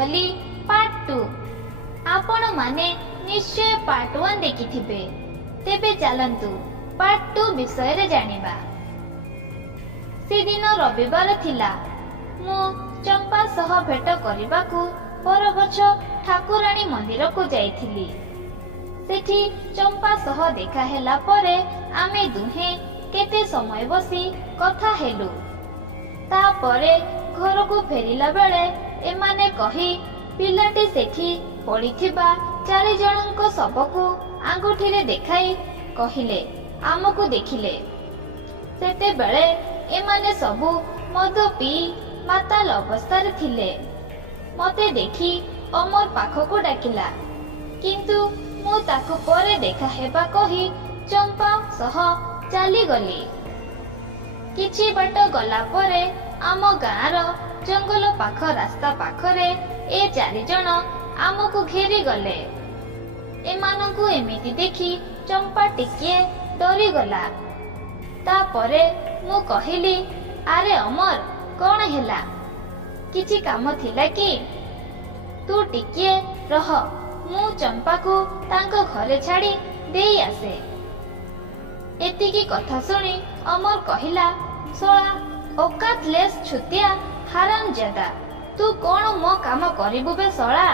ଖଲି ପାର୍ଟ 2। आपण माने निश्चय पार्ट 1 देखिथिबे। तेबे चलंतु पार्ट 2 विषय रे जानिबा। से दिन रविवार थिला। मु चंपा सह भेट करिबाकू परगछ ठाकुराणी मंदिर को जाइथिली। सेठी चंपा सह देखा हेला परे आमे दुहे केते समय बसी कथा हेलु। ता परे घर को फेरिला बेले एमाने कही पिलाटी सेठी पड़िथिबा 4 जनक सबको आंगुठी रे देखाई कहिले आमको देखिले। सेते बेले एमाने सबु मद पी माताल अवस्था रे थिले। मते देखी अमर पाखको डाकिला, किंतु मु ताको परे देखा हेबा कही चंपा सह चाली गली। किछि बाट गला परे आम गाँर जंगल पाख रास्ता पाखरे ए 4 जन आमको घेरी गले। एमानंकु एमिति देखी चंपा टिके डरी गला। ता परे मु कहिली, आरे अमर कौन हेला, किछि काम थिला कि? तू टिके रह, मु चंपा को तांको घरे छाड़ी देई आसे। एतिकी कथा सुनी अमर कहिला, सोळा औकातलेस छुतिया हराम ज्यादा, तू कौन मो काम करिबु बे सोळा?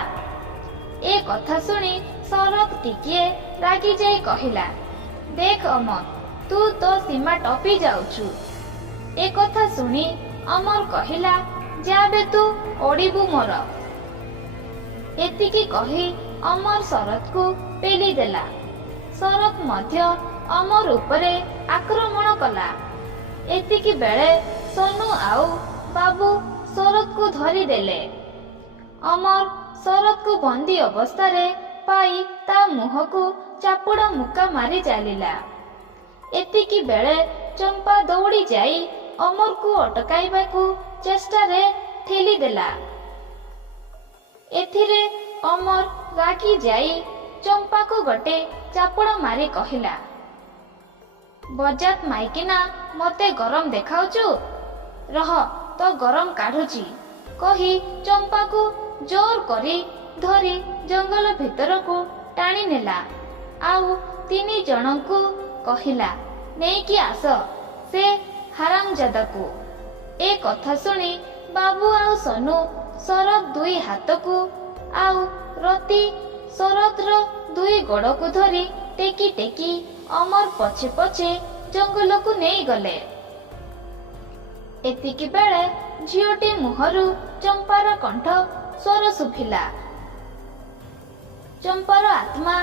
ए कथा सुनी शरत टिके रागी जाई कहिला, देख अमर, तू तो सीमा टपी जाउछु। ए कथा सुनी अमर कहिला, जाबे तू ओडिबु मोर। एतिकी कही अमर शरत को पेली देला। शरत मध्य अमर उपरे आक्रमण कला। एतिकी बेले सोनू आउ बाबू शरत को धरी देले। अमर शरत को बंदी अवस्था रे पाई ता मुह को चापुड़ा मुक्का मारी चालिला। एतिकी बेले चंपा दौड़ी जाई अमर को अटकाइबा को चेष्टा रे ठेली देला। एथिरे अमर रागी जाई चंपा को गटे चापुड़ा मारी कहिला, बजात माइकिना मते गरम देखाउछु, रह तो गरम काढुची कही चंपा को जोर करी धरी जंगल भीतर को टाणी नेला। आउ 3 जनଙ୍କୁ कहिला, नेकी आस से हरामजादा को। ए कथा सुनी बाबू आउ सोनू शरत 2 हाथ को आउ रति शरत रो 2 गोड़ को धरी टेकी टेकी अमर पछे पछे जंगल को नहीं गले। एतिकी बेले झियोटी मुहरु चंपार कंठ स्वर सुफिला। चंपार आत्मा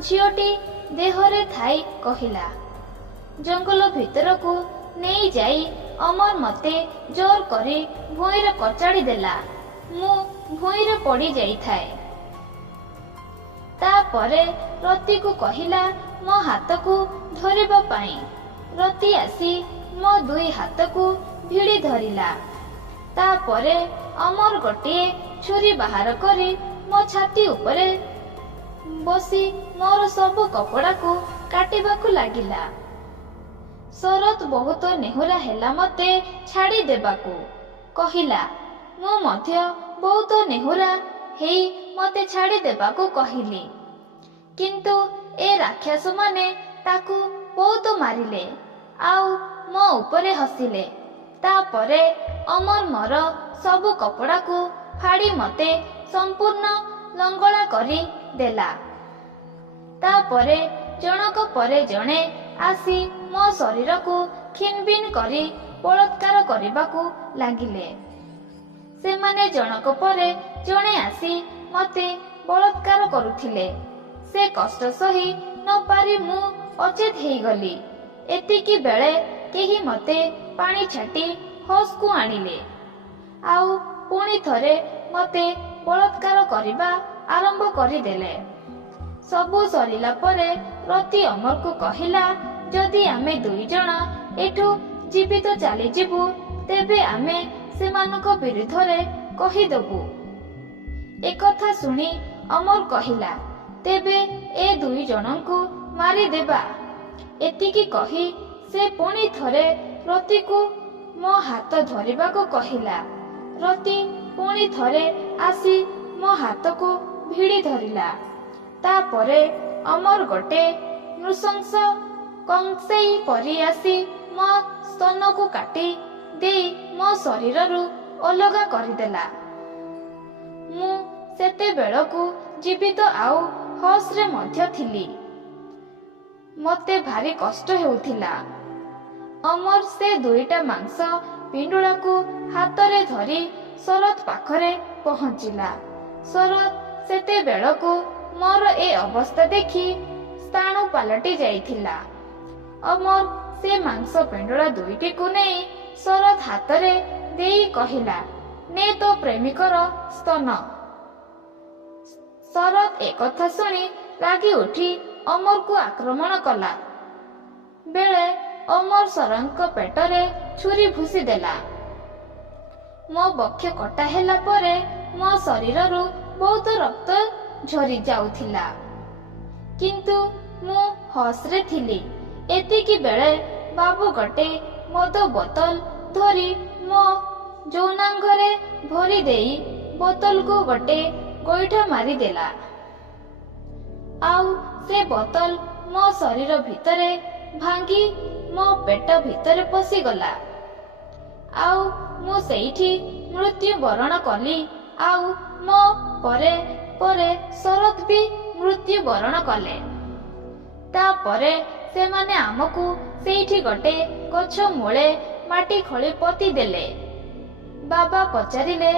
झियोटी देहरे थाई कहिला, जंगल भीतर को नहीं जाई अमर मते जोर करी भुईरे कचाड़ी देला। मु भुईरे पड़ी जाई थाए। ता परे रति को कहिला मो हाथ को धरिबा पाई। रति आसी मो 2 हाथ को भिड़ी धरिला। ता परे अमर गोटे छुरी बाहर करी मो छाती उपरे बसी मोर सब कपड़ा को काटिबा को लागिला। शरत बहुत नेहुरा हेला मते छाड़ी देबाकू कहिला। मु मध्य बहुत नेहुरा हेई मते छाड़ी देबाकू कहिली, किंतु ए राक्षस माने ताकू बहुत मारिले आउ मो उपरे हसिले। ता परे अमर मोर सब कपड़ा को फाड़ी मते संपूर्ण लंगड़ा करी देला। ता परे जनक परे जणे आसी मो शरीर को खिनबिन करी बलात्कार करबाकू लागिले। से माने जनक परे जणे आसी मते बलात्कार करुथिले। से कष्ट सही न पारी मु अचेत हेई गली। एतिकी बेले केही मते पानी छाटी होश को आनिले आउ पुणी थरे मते बलात्कार करिबा आरंभ करी देले। सबु सरिला परे रति अमर को कहिला, जदि आमे 2 जण एठू जीवित चली जीवु तेबे आमे सेमानको विरुद्ध रे कहि देबु। एकथा सुनी अमर कहिला, तेबे ए 2 जनଙ୍କୁ मारी देबा। एतिकी कही से पुणी थरे रति को मो हाथ धरिबा को कहिला। रति पुणी थरे आसी ମୋ ହାତକୁ ଭିଡ଼ି ଧରିଲା। ତାପରେ ଅମର ଗୋଟେ ନୃଶଂସ କଂସେଇ ପରି ଆସି ମୋ ସ୍ତନକୁ କାଟି ଦେଇ ମୋ ଶରୀରରୁ ଅଲଗା କରିଦେଲା। ମୁଁ ସେତେବେଳକୁ ଜୀବିତ ଆଉ ହୋସରେ ମଧ୍ୟ ଥିଲି। ମୋତେ ଭାରି କଷ୍ଟ ହେଉଥିଲା। ଅମର ସେ ଦୁଇଟା ମାଂସ ପିଣ୍ଡୁଳାକୁ ହାତରେ ଧରି ଶରତ ପାଖରେ ପହଞ୍ଚିଲା। ଶରତ ସେତେବେଳକୁ ମୋର ଏ ଅବସ୍ଥା ଦେଖି ସ୍ଥାଣୁ ପାଲଟି ଯାଇଥିଲା। ଅମର ସେ ମାଂସ ପିଣ୍ଡୁଳା ଦୁଇଟିକୁ ନେଇ ଶରତ ହାତରେ ଦେଇ କହିଲା, ନେ ତୋ ପ୍ରେମିକର ସ୍ତନ। ଶରତ ଏକଥା ଶୁଣି ରାଗି ଉଠି ଅମରକୁ ଆକ୍ରମଣ କଲା ବେଳେ ଅମର ଶରତଙ୍କ ପେଟରେ ଛୁରୀ ଭୁଷି ଦେଲା। ମୋ ବକ୍ଷ କଟା ହେଲା ପରେ ମୋ ଶରୀରରୁ ବହୁତ ରକ୍ତ ଝରି ଯାଉଥିଲା, କିନ୍ତୁ ମୁଁ ହୋସରେ ଥିଲି। ଏତିକି ବେଳେ ବାବୁ ଗୋଟେ ମଦ ବୋତଲ ଧରି ମୋ ଯୌନାଙ୍ଗରେ ଭରି ଦେଇ ବୋତଲକୁ ଗୋଟେ ଗୋଇଠା ମାରିଦେଲା। ଆଉ ସେ ବୋତଲ ମୋ ଶରୀର ଭିତରେ ଭାଙ୍ଗି ମୋ ପେଟ ଭିତରେ ପଶିଗଲା। ଆଉ ମୁଁ ସେଇଠି ମୃତ୍ୟୁ ବରଣ କଲି। ଆଉ ମୋ ପରେ ପରେ ଶରତ ବି ମୃତ୍ୟୁ ବରଣ କଲେ। ତାପରେ ସେମାନେ ଆମକୁ ସେଇଠି ଗୋଟେ ଗଛ ମୂଳେ ମାଟି ଖୋଳି ପୋତି ଦେଲେ। ବାବା ପଚାରିଲେ,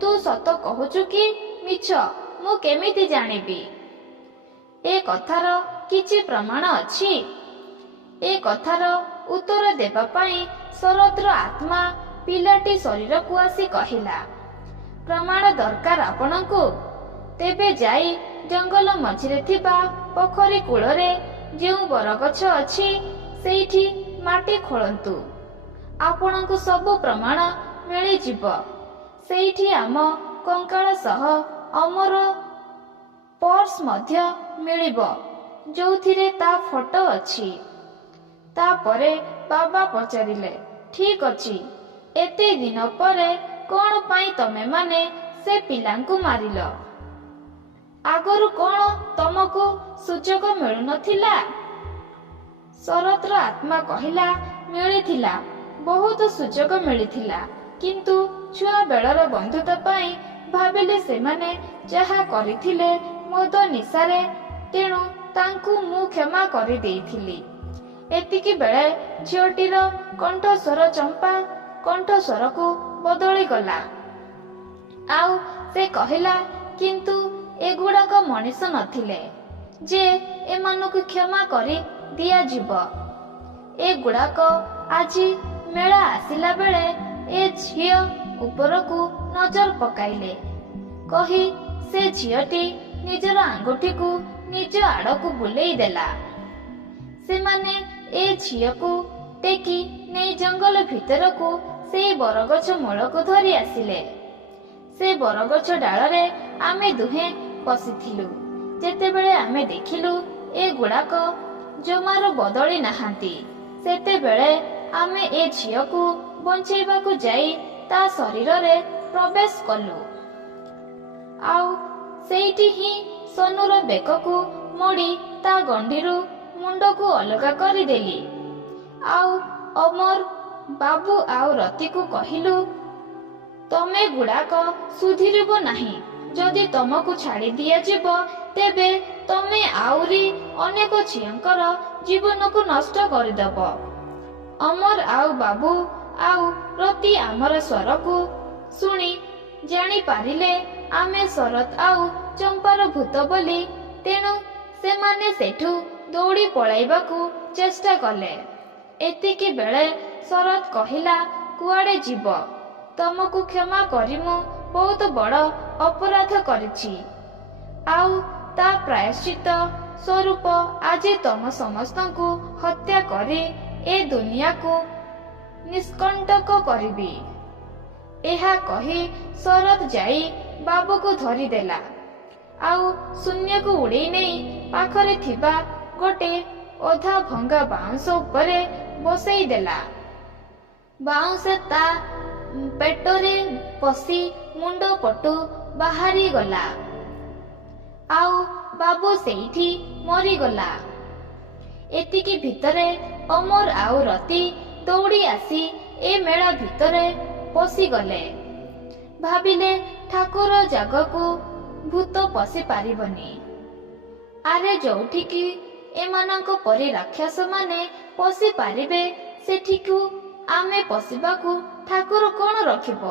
ତୁ ସତ କହୁଛୁ କି ମିଛ ମୁଁ କେମିତି ଜାଣିବି? ଏ କଥାର କିଛି ପ୍ରମାଣ ଅଛି? ଏ କଥାର ଉତ୍ତର ଦେବା ପାଇଁ ଶରତର ଆତ୍ମା ପିଲାଟି ଶରୀରକୁ ଆସି କହିଲା, ପ୍ରମାଣ ଦରକାର ଆପଣଙ୍କୁ? ତେବେ ଯାଇ ଜଙ୍ଗଲ ମଝିରେ ଥିବା ପୋଖରୀ କୂଳରେ ଯେଉଁ ବରଗଛ ଅଛି ସେଇଠି ମାଟି ଖୋଳନ୍ତୁ। ଆପଣଙ୍କୁ ସବୁ ପ୍ରମାଣ ମିଳିଯିବ। ସେଇଠି ଆମ କଙ୍କାଳ ସହ ଅମର ପର୍ସ ମଧ୍ୟ ମିଳିବ, ଯୋଉଥିରେ ତା ଫଟୋ ଅଛି। ତାପରେ ବାବା ପଚାରିଲେ, ଠିକ ଅଛି, ଏତେ ଦିନ ପରେ କଣ ପାଇଁ ତମେମାନେ ସେ ପିଲାଙ୍କୁ ମାରିଲ? ଆଗରୁ କଣ ତମକୁ ସୁଯୋଗ ମିଳୁନଥିଲା? ଶରତର ଆତ୍ମା କହିଲା, ମିଳିଥିଲା, ବହୁତ ସୁଯୋଗ ମିଳିଥିଲା, କିନ୍ତୁ ଛୁଆ ବେଳର ବନ୍ଧୁତା ପାଇଁ ଭାବିଲେ ସେମାନେ ଯାହା କରିଥିଲେ ମଦ ନିଶାରେ, ତେଣୁ ତାଙ୍କୁ ମୁଁ କ୍ଷମା କରିଦେଇଥିଲି। ଏତିକି ବେଳେ ଝିଅଟିର କଣ୍ଠସ୍ୱର ଚମ୍ପା କଣ୍ଠସ୍ୱରକୁ ବଦଳିଗଲା। ଆଉ ସେ କହିଲା, କିନ୍ତୁ ଏଗୁଡାକ ମଣିଷ ନଥିଲେ ଯେ ଏମାନଙ୍କୁ କ୍ଷମା କରି ଦିଆଯିବ। ଏଗୁଡାକ ଆଜି ମେଳା ଆସିଲା ବେଳେ ଏ ଝିଅ ଉପରକୁ ନଜର ପକାଇଲେ କହି ସେ ଝିଅଟି ନିଜର ଆଙ୍ଗୁଠିକୁ ନିଜ ଆଡକୁ ବୁଲେଇ ଦେଲା। ସେମାନେ ଏ ଝିଅକୁ ଟେକି ନେଇ ଜଙ୍ଗଲ ଭିତରକୁ ସେଇ ବରଗଛ ମୂଳକୁ ଧରି ଆସିଲେ। ସେ ବରଗଛ ଡାଳରେ ଆମେ ଦୁହେଁ ବସିଥିଲୁ। ଯେତେବେଳେ ଆମେ ଦେଖିଲୁ ଏଗୁଡାକ ଜମାରୁ ବଦଳି ନାହାନ୍ତି, ସେତେବେଳେ ଆମେ ଏ ଝିଅକୁ ବଞ୍ଚେଇବାକୁ ଯାଇ ତା ଶରୀରରେ ପ୍ରବେଶ କଲୁ। ଆଉ ସେଇଠି ହିଁ ସନୁର ବେକକୁ ମୋଡ଼ି ତା ଗଣ୍ଡିରୁ ମୁଣ୍ଡକୁ ଅଲଗା କରିଦେଲି। ଆଉ ଅମର, ବାବୁ ଆଉ ରତିକୁ କହିଲୁ, ତମେ ଗୁଡାକ ସୁଧୁରିବ ନାହିଁ। ଯଦି ତମକୁ ଛାଡ଼ି ଦିଆଯିବ ତେବେ ତମେ ଆହୁରି ଅନେକ ଝିଅଙ୍କର ଜୀବନକୁ ନଷ୍ଟ କରିଦେବ। ଅମର ଆଉ ବାବୁ ଆଉ ରତି ଆମର ସ୍ୱରକୁ ଶୁଣି ଜାଣିପାରିଲେ ଆମେ ଶରତ ଆଉ ଚମ୍ପାର ଭୂତ ବୋଲି। ତେଣୁ ସେମାନେ ସେଠୁ ଦୌଡ଼ି ପଳାଇବାକୁ ଚେଷ୍ଟା କଲେ। ଏତିକି ବେଳେ ଶରତ କହିଲା, କୁଆଡ଼େ ଯିବ? ତମକୁ କ୍ଷମା କରି ମୁଁ ବହୁତ ବଡ଼ ଅପରାଧ କରିଛି। ଆଉ ତା ପ୍ରାୟଶ୍ଚିତ ସ୍ୱରୂପ ଆଜି ତମ ସମସ୍ତଙ୍କୁ ହତ୍ୟା କରି ଏ ଦୁନିଆକୁ ନିଷ୍କଣ୍ଟକ କରିବି। ଏହା କହି ଶରତ ଯାଇ ବାବୁକୁ ଧରିଦେଲା ଆଉ ଶୂନ୍ୟକୁ ଉଡ଼େଇ ନେଇ ପାଖରେ ଥିବା ଗୋଟେ ଅଧା ଭଙ୍ଗା ବାଉଁଶ ଉପରେ ବସେଇ ଦେଲା। ବାଉଁଶ ତା ପେଟରେ ପଶି ମୁଣ୍ଡ ପଟୁ ବାହାରି ଗଲା। ଆଉ ବାବୁ ସେଇଠି ମରିଗଲା। ଏତିକି ଭିତରେ ଅମର ଆଉ ରତି ଦୌଡ଼ି ଆସି ଏ ମେଳା ଭିତରେ ପଶିଗଲେ। ଭାବିଲେ ଠାକୁର ଜାଗାକୁ ଭୂତ ପଶି ପାରିବନି। ଆରେ ଯୋଉଠିକି ଏମାନଙ୍କ ପରି ରାକ୍ଷସ ମାନେ ପଶି ପାରିବେ ସେଠିକୁ ଆମେ ପଶିବାକୁ ଠାକୁର କଣ ରଖିବ?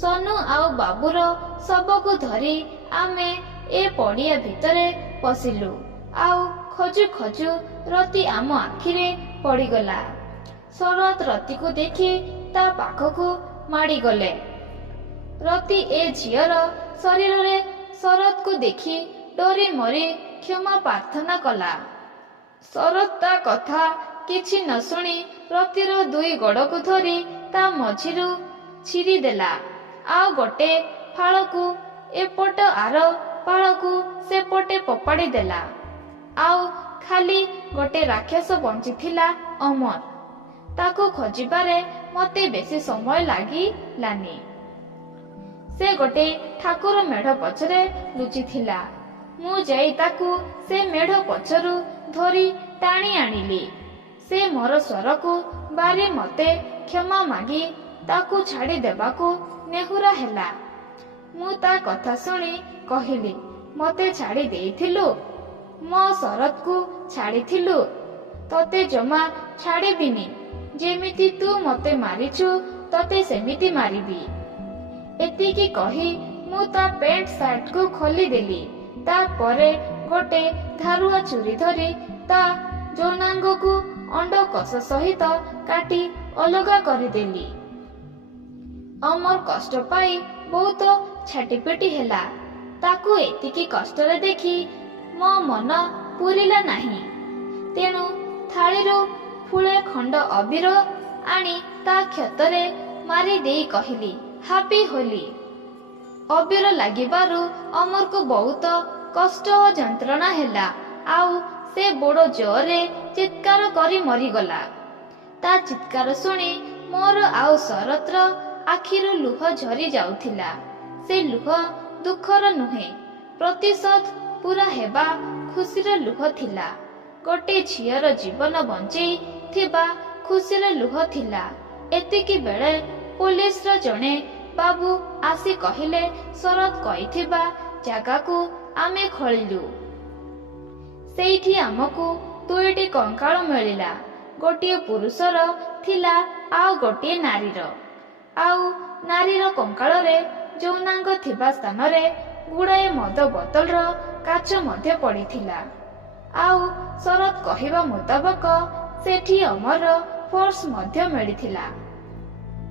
ସନୁ ଆଉ ବାବୁର ଶବକୁ ଧରି ଆମେ ଏ ପଡ଼ିଆ ଭିତରେ ପଶିଲୁ। ଆଉ ଖୋଜୁ ଖୋଜୁ ରତି ଆମ ଆଖିରେ ପଡ଼ିଗଲା। ଶରତ ରତିକୁ ଦେଖି ତା ପାଖକୁ ମାଡ଼ିଗଲେ। ରତି ଏ ଝିଅର ଶରୀରରେ ଶରତକୁ ଦେଖି ଡରି ମରି କ୍ଷମା ପ୍ରାର୍ଥନା କଲା। ଶରତ ତା କଥା କିଛି ନ ଶୁଣି ରତିର ଦୁଇ ଗୋଡ଼କୁ ଧରି ତା ମଝିରୁ ଛିରିଦେଲା। ଆଉ ଗୋଟେ ଫାଳକୁ ଏପଟ ଆର ଫାଳକୁ ସେପଟେ ଫୋପାଡ଼ି ଦେଲା। ଆଉ ଖାଲି ଗୋଟେ ରାକ୍ଷସ ବଞ୍ଚିଥିଲା, ଅମର। ତାକୁ ଖୋଜିବାରେ ମତେ ବେଶୀ ସମୟ ଲାଗିଲାନି। ସେ ଗୋଟେ ଠାକୁର ମେଢ଼ ପଛରେ ଲୁଚିଥିଲା। ମୁଁ ଯାଇ ତାକୁ ସେ ମେଢ଼ ପଛରୁ ଧରି ଟାଣି ଆଣିଲି। ସେ ମୋର ସ୍ୱରକୁ ବାରି ମତେ କ୍ଷମା ମାଗି ତାକୁ ଛାଡ଼ି ଦେବାକୁ ନେହୁରା ହେଲା। ମୁଁ ତା କଥା ଶୁଣି କହିଲି, ମତେ ଛାଡ଼ି ଦେଇଥିଲୁ? ମୋ ଶରତକୁ ଛାଡ଼ିଥିଲୁ? ତତେ ଜମା ଛାଡ଼ିବିନି। ଯେମିତି ତୁ ମତେ ମାରିଛୁ ତତେ ସେମିତି ମାରିବି। ଏତିକି କହି ମୁଁ ତା ପ୍ୟାଣ୍ଟ ସାର୍ଟକୁ ଖୋଲିଦେଲି। ତାପରେ ଗୋଟେ ଧାରୁଆ ଛୁରୀ ଧରି ତା ଯୌନାଙ୍ଗକୁ ଅଣ୍ଡକୋଷ ସହିତ କାଟି ଅଲଗା କରିଦେଲି। ଅମର କଷ୍ଟ ପାଇ ବହୁତ ଛାଟିପିଟି ହେଲା। ତାକୁ ଏତିକି କଷ୍ଟରେ ଦେଖି ମୋ ମନ ପୂରିଲା ନାହିଁ। ତେଣୁ ଥାଳିରୁ ଫୁଳେ ଖଣ୍ଡ ଅବିର ଆଣି ତା କ୍ଷତରେ ମାରିଦେଇ କହିଲି, ହାପି ହୋଲି। ଅବିର ଲାଗିବାରୁ ଅମରକୁ ବହୁତ କଷ୍ଟ ଓ ଯନ୍ତ୍ରଣା ହେଲା। ଆଉ ସେ ବଡ଼ ଜୋରରେ ଚିତ୍କାର କରି ମରିଗଲା। ତା ଚିତ୍କାର ଶୁଣି ମୋର ଆଉ ଶରତର ଆଖିରୁ ଲୁହ ଝରି ଯାଉଥିଲା। ସେ ଲୁହ ଦୁଃଖର ନୁହେଁ, ପ୍ରତିଶୋଧ ପୂରା ହେବା ଖୁସିର ଲୁହ ଥିଲା। ଗୋଟେ ଝିଅର ଜୀବନ ବଞ୍ଚେଇ ଥିବା ଖୁସିର ଲୁହ ଥିଲା। ଏତିକି ବେଳେ ପୋଲିସର ଜଣେ ବାବୁ ଆସି କହିଲେ, ଶରତ କହିଥିବା ଜାଗାକୁ ଆମେ ଖୋଳିଲୁ। ସେଇଠି ଆମକୁ ଦୁଇଟି କଙ୍କାଳ ମିଳିଲା। ଗୋଟିଏ ପୁରୁଷର ଥିଲା ଆଉ ଗୋଟିଏ ନାରୀର। ଆଉ ନାରୀର କଙ୍କାଳରେ ଯୌନାଙ୍ଗ ଥିବା ସ୍ଥାନରେ ଗୁଡ଼ାଏ ମଦ ବୋତଲର କାଚ ମଧ୍ୟ ପଡ଼ିଥିଲା। ଆଉ ଶରତ କହିବା ମୁତାବକ ସେଠି ଅମର ପର୍ସ ମଧ୍ୟ ମିଳିଥିଲା।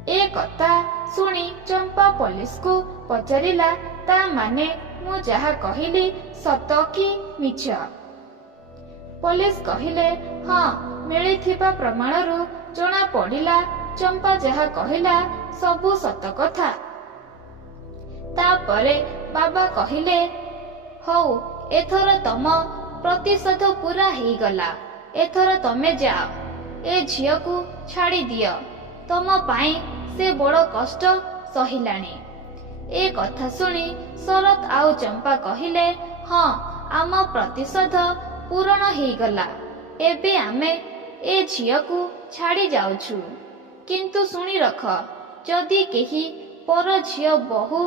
ଏ କଥା ଶୁଣି ଚମ୍ପା ପୋଲିସକୁ ପଚାରିଲା, ତା ମାନେ ମୁଁ ଯାହା କହିଲି ସତ କି ମିଛ? ପୋଲିସ କହିଲେ, ହଁ, ମିଳିଥିବା ପ୍ରମାଣରୁ ଜଣା ପଡ଼ିଲା ଚମ୍ପା ଯାହା କହିଲା ସବୁ ସତ କଥା। ତାପରେ ବାବା କହିଲେ, ହଉ, ଏଥର ତମ ପ୍ରତିଶୋଧ ପୂରା ହେଇଗଲା। ଏଥର ତମେ ଯାଅ, ଏ ଝିଅକୁ ଛାଡ଼ି ଦିଅ। ତମ ପାଇଁ ସେ ବଡ଼ କଷ୍ଟ ସହିଲାଣି। ଏ କଥା ଶୁଣି ଶରତ ଆଉ ଚମ୍ପା କହିଲେ, ହଁ, ଆମ ପ୍ରତିଶୋଧ ପୂରଣ ହେଇଗଲା। ଏବେ ଆମେ ଏ ଝିଅକୁ ଛାଡ଼ି ଯାଉଛୁ। କିନ୍ତୁ ଶୁଣି ରଖ, ଯଦି କେହି ପର ଝିଅ ବୋହୂ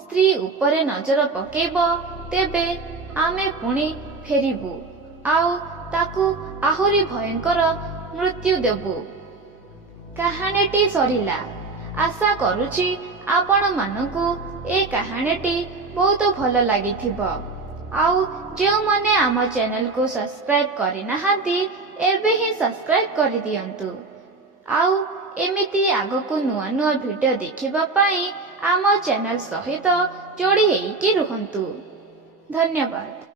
ସ୍ତ୍ରୀ ଉପରେ ନଜର ପକେଇବ ତେବେ ଆମେ ପୁଣି ଫେରିବୁ ଆଉ ତାକୁ ଆହୁରି ଭୟଙ୍କର ମୃତ୍ୟୁ ଦେବୁ। କାହାଣୀଟି ସରିଲା। ଆଶା କରୁଛି ଆପଣମାନଙ୍କୁ ଏ କାହାଣୀଟି ବହୁତ ଭଲ ଲାଗିଥିବ। ଆଉ ଯେଉଁମାନେ ଆମ ଚ୍ୟାନେଲକୁ ସବସ୍କ୍ରାଇବ୍ କରିନାହାନ୍ତି ଏବେ ହିଁ ସବସ୍କ୍ରାଇବ୍ କରିଦିଅନ୍ତୁ। ଆଉ ଏମିତି ଆଗକୁ ନୂଆ ନୂଆ ଭିଡ଼ିଓ ଦେଖିବା ପାଇଁ ଆମ ଚ୍ୟାନେଲ ସହିତ ଯୋଡ଼ି ହେଇକି ରୁହନ୍ତୁ। ଧନ୍ୟବାଦ।